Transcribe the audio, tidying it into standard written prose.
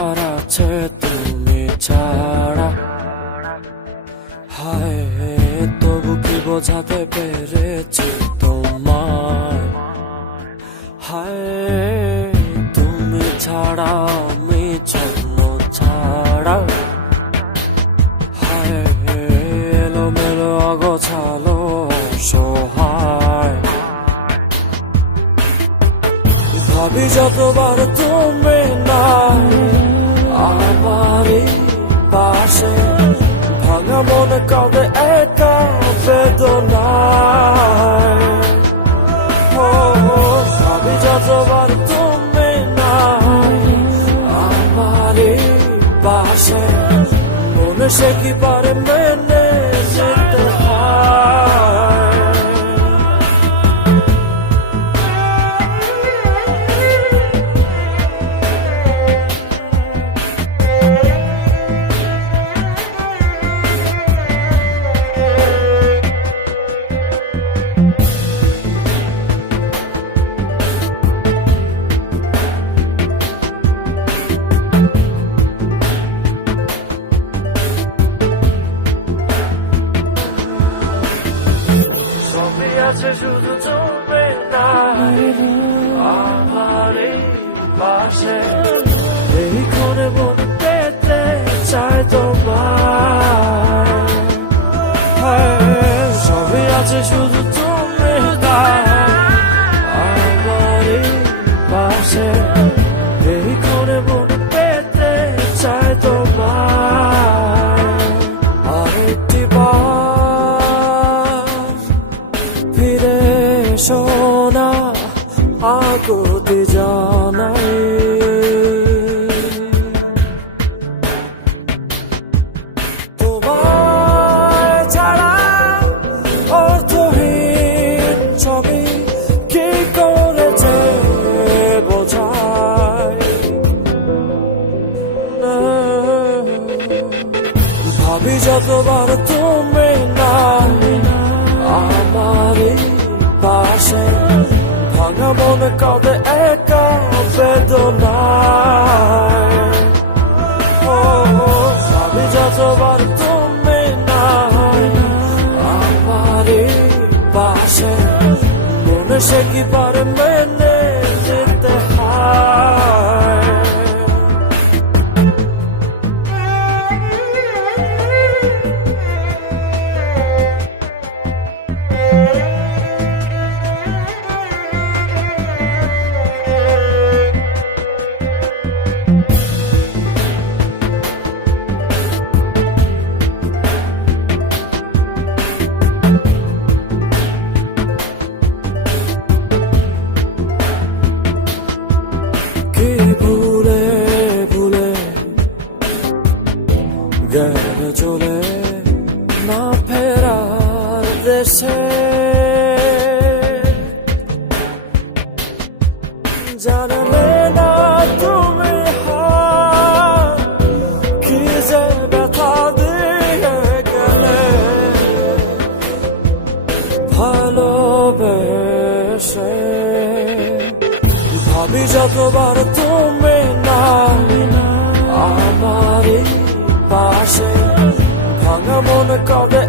আর আছে তুমি ছাড়া। হায় তবু কি বোঝাতে পেরেছি তোমায়, হায় তুমি ছাড়া আমি জন্য ছাড়া। হায় এলোমেলো অগোছালো সহায়, ভাবি যতবার তুমি নাই আমারই পাশে, ভাঙা মনে কাঁদে একা বেদনায়। ভাবি যতবার তুমি নাই আমারই পাশে, মনে সে কি পারে মেনে যেতে হয়। আছে শুধু তুমি নাই আমারই পাশে, এই ক্ষণে মনে পেতে চাই তোমায়। সবই আছে শুধু তুমি নাই আমারই পাশে, এই ক্ষণে মনে পেতে চাই তোমায়। আরেকটি ফিরে সোনা আগতে জানাই, তোমায় ছাড়া অর্থহীন ছবি কি করেছে বোঝায়। ভাবি যতবার তুমি নাই আমারই পাশে, ভাঙা মনে কাঁদে একা বেদনায়। ভাবি যতবার তুমি নাই আমারই পাশে, মনে সে কি পারে মেনে যেতে হয়। ভুলে ভুলে গেলে চলে না ফেরার দেশে, জানলে না তুমি কি যে ব্যথা দিয়ে গেলে ভালোবেসে। ভাবি যতবার তুমি নাই আমারই পাশে, ভাঙা মনে কাঁদে